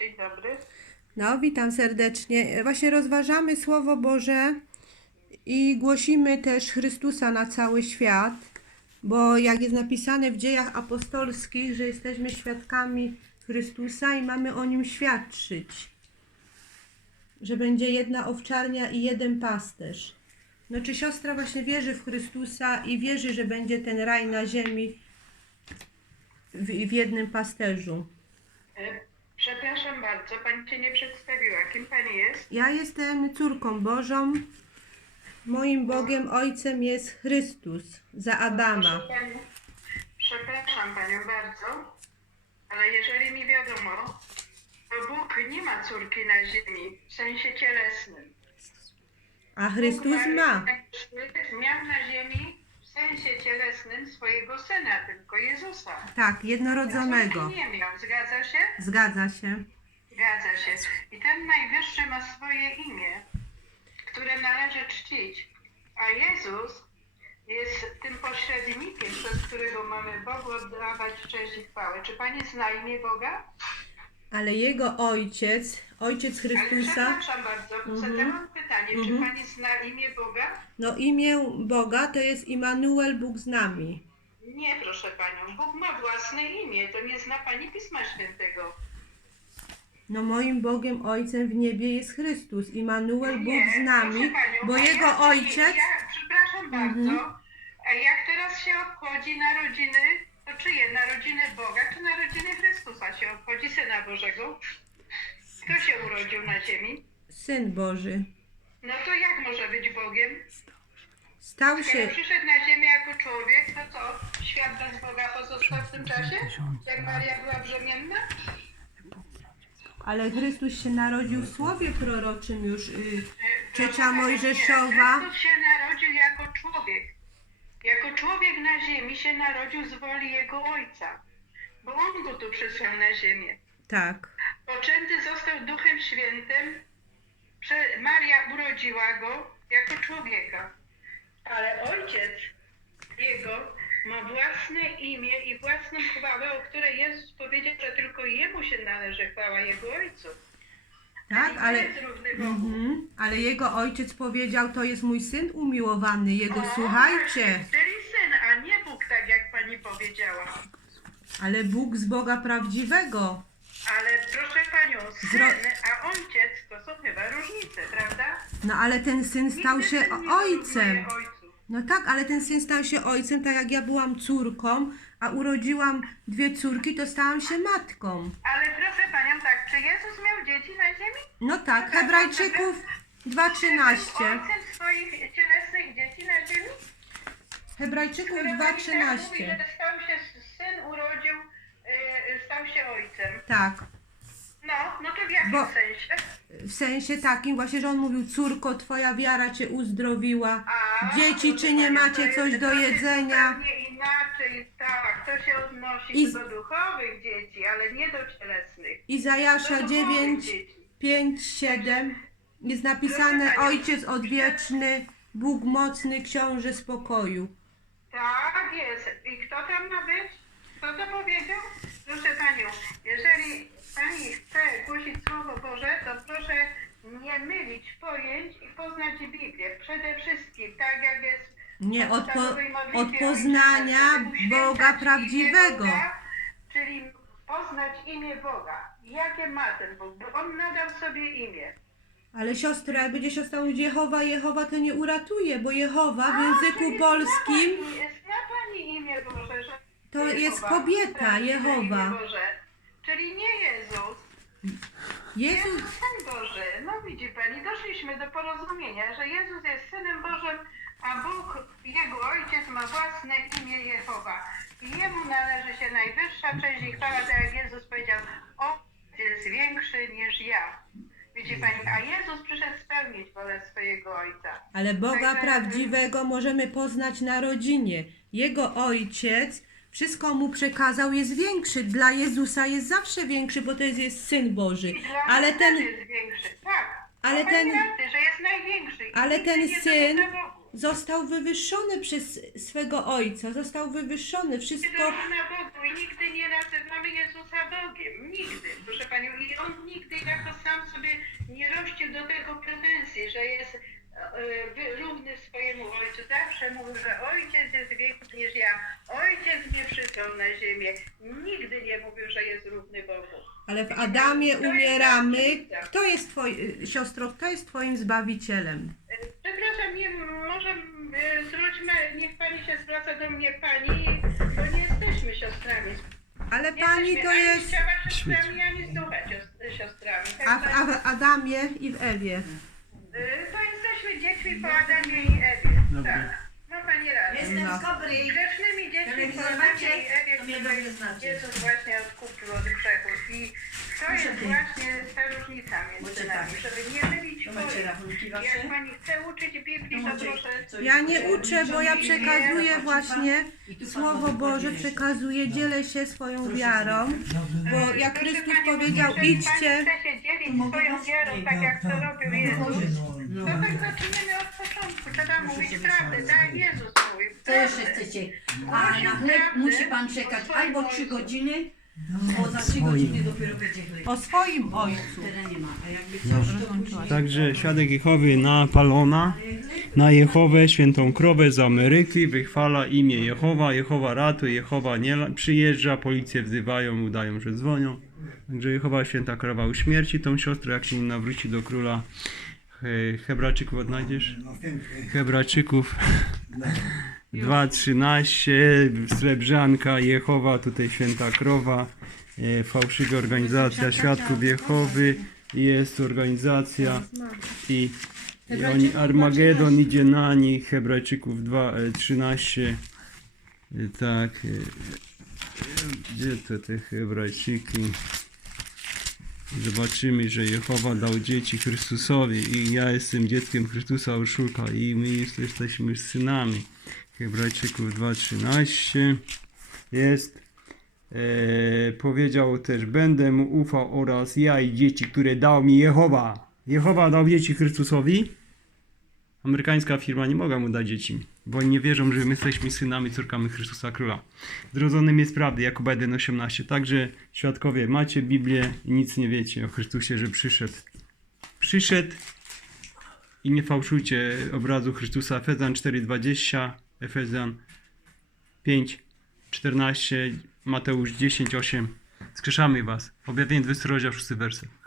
Dzień dobry. No, witam serdecznie. Właśnie rozważamy Słowo Boże i głosimy też Chrystusa na cały świat, bo jak jest napisane w dziejach apostolskich, że jesteśmy świadkami Chrystusa i mamy o nim świadczyć, że będzie jedna owczarnia i jeden pasterz. No, czy siostra właśnie wierzy w Chrystusa i wierzy, że będzie ten raj na ziemi w, w jednym pasterzu? E, Przepraszam bardzo, pani się nie przedstawiła. Kim pani jest? Ja jestem córką Bożą. Moim Bogiem Ojcem jest Chrystus za Adama. Pani, przepraszam panią bardzo, ale jeżeli mi wiadomo, to Bóg nie ma córki na ziemi w sensie cielesnym. A Bóg Chrystus ma. Miał na ziemi w sensie cielesnym swojego syna, tylko Jezusa. Tak, jednorodzonego. Córki nie miał, zgadza się? Zgadza się. Zgadza się. I ten najwyższy ma swoje imię, które należy czcić. A Jezus jest tym pośrednikiem, przez którego mamy Bogu oddawać cześć i chwałę. Czy pani zna imię Boga? Ale jego ojciec, ojciec Ale Chrystusa, przepraszam bardzo, Mhm. zadałam pytanie, czy Mhm. pani zna imię Boga? no imię Boga to jest Immanuel, Bóg z nami. Nie, proszę panią. Bóg ma własne imię, to nie zna pani Pisma Świętego. No moim Bogiem Ojcem w niebie jest Chrystus. Immanuel, Bóg Nie, z nami, panią, bo jego jak- ojciec... Ja, przepraszam Mhm. bardzo, a jak teraz się obchodzi narodziny, to czyje? Narodziny Boga, czy narodziny Chrystusa się obchodzi, Syna Bożego? Kto się urodził na ziemi? Syn Boży. No to jak może być Bogiem? Stał się... przyszedł na ziemię jako człowiek, to co? Świat bez Boga pozostał w tym czasie? Jak Maria była brzemienna? Ale Chrystus się narodził w słowie proroczym już. Y, Ciocia Mojżeszowa. Chrystus się narodził jako człowiek. Jako człowiek na ziemi się narodził z woli Jego Ojca. Bo On go tu przysłał na ziemię. tak. Poczęty został Duchem Świętym. Maria urodziła go jako człowieka. Ale Ojciec Jego ma własne imię i własną chwałę, o której Jezus powiedział, że tylko Jemu się należy chwała Jego Ojcu. Tak, ale... Mhm, ale jego ojciec powiedział, to jest mój syn umiłowany, jego O, słuchajcie. Czyli syn, a nie Bóg, tak jak pani powiedziała. Ale Bóg z Boga prawdziwego. Ale proszę panią, syn, a ojciec to są chyba różnice, prawda? No ale ten syn stał Nigdy się ojcem. No tak, ale ten syn stał się ojcem, tak jak ja byłam córką, a urodziłam dwie córki, to stałam się matką. Ale proszę panią, tak, czy Jezus miał dzieci na ziemi? No tak, Hebrajczyków Czy 2.13. był ojcem swoich cielesnych dzieci na ziemi? Hebrajczyków Które pani tak mówi, 2.13. że stał się, syn urodził, y, stał się ojcem. Tak. No, no to w jakim Bo- sensie? W sensie takim właśnie, że on mówił, córko, twoja wiara cię uzdrowiła. A, Dzieci, czy nie panią, to macie jest- coś do to jedzenia? zupełnie inaczej, tak, to się odnosi I do duchowych dzieci, ale nie do cielesnych. Izajasza Do 9, duchowych dzieci. 5, 7 jest napisane Proszę panią. Ojciec odwieczny, Bóg mocny, książę spokoju. Tak jest. I kto tam ma być? Kto to powiedział? Proszę Panią, jeżeli Pani chce głosić Słowo Boże, to proszę nie mylić pojęć i poznać Biblię. Przede wszystkim, tak jak jest Nie, od, po, od poznania Boga prawdziwego. Boga, czyli poznać imię Boga. Jakie ma ten Bóg? Bo On nadał sobie imię. Ale siostra, jak będzie siostra mówić Jehowa, Jehowa to nie uratuje, bo Jehowa w języku polskim Zna pani, zna pani imię Boże, że To jest kobieta, Jehowa. Czyli nie Jezus. Jezus, Jezus Syn Boży. No widzi Pani, doszliśmy do porozumienia, że Jezus jest Synem Bożym, a Bóg, Jego Ojciec ma własne imię Jehowa. I Jemu należy się najwyższa cześć i chwała, tak jak Jezus powiedział, Ojciec jest większy niż ja. Widzi Pani, a Jezus przyszedł spełnić wolę swojego Ojca. ale Boga Także- prawdziwego możemy poznać na rodzinie. Jego ojciec wszystko mu przekazał, jest większy. Dla Jezusa jest zawsze większy, bo to jest, jest Syn Boży. Dla ale ten, tak. ale ten, że jest największy. ale ten Syn został wywyższony przez swego Ojca, został wywyższony, wszystko... zarówno Bogu i nigdy nie nazywamy Jezusa Bogiem. Nigdy, proszę Panią. I On nigdy jako sam sobie nie rościł do tego pretensji, że jest zawsze mówił, że ojciec jest większy niż ja. Ojciec mnie przysłał na ziemię. Nigdy nie mówił, że jest równy Bogu. Ale w Adamie umieramy. Kto jest twoi, siostro, kto jest twoim zbawicielem? E, Przepraszam, nie, może zwróćmy, niech pani się zwraca do mnie pani, bo nie jesteśmy siostrami. Ale Nie pani jesteśmy to ani jest. ciała siostrami, ani z ducha sios- siostrami. A w, a w Adamie i w Ewie. to Adamie i Ewie. Tak. Ma pani rację. Jestem No. z Kobry. Grzesznymi dziećmi Telewizor macie? i Ewie, To mnie które dobrze znacie. Jezus właśnie odkupił od grzechów. I to Muszę jest właśnie ta różnica między Muszę nami, tak. żeby nie mylić To macie pojęć. rachunki Jak wasze? pani chce uczyć Biblii, To to macie proszę coś Ja nie uczę, bo ja przekazuję właśnie I tu pan Słowo może Boże, przekazuję, dzielę się swoją wiarą. Bo jak Proszę Chrystus pani, powiedział, jeżeli idźcie. Pani chce się dzielić mogę swoją was- wiarą, tak jak to robił Jezus, No. to tak zaczniemy od początku. Trzeba mówić prawdę, tak Jezus mówił. Co jeszcze chcecie? A na chleb musi pan czekać albo 3 godziny, bo za 3 godziny dopiero będzie chleb. O swoim ojcu. Tyle nie ma. A jakby coś, to później. Także świadek Jehowy napalona na Jehowę, świętą krowę z Ameryki, wychwala imię Jehowa, Jehowa ratuje, Jehowa nie la- przyjeżdża, policję wzywają, udają, że dzwonią. Także Jehowa, święta krowa uśmierci tą siostrę, jak się nie nawróci do króla Hebrajczyków odnajdziesz? Hebrajczyków 2.13, Srebrzanka, Jehowa, tutaj święta krowa, e, fałszywa organizacja Świadków Jehowy, jest organizacja i, i oni, Armagedon idzie na nich, Hebrajczyków 2.13, tak, e, gdzie to te Hebrajczyki? Zobaczymy, że Jehowa dał dzieci Chrystusowi i ja jestem dzieckiem Chrystusa Urszulka i my jest- jesteśmy synami. Hebrajczyków 2.13 jest. E, powiedział też, będę mu ufał oraz ja i dzieci, które dał mi Jehowa. Jehowa dał dzieci Chrystusowi. Amerykańska firma nie mogła mu dać dzieci, bo oni nie wierzą, że my jesteśmy synami, córkami Chrystusa Króla. Zrodzonym jest prawdy, Jakuba 1,18. Także świadkowie, macie Biblię i nic nie wiecie o Chrystusie, że przyszedł. Przyszedł i nie fałszujcie obrazu Chrystusa. Efezjan 4,20, Efezjan 5,14, Mateusz 10,8. Skrzeszamy was. Objawienie 20 rozdział 6 werset.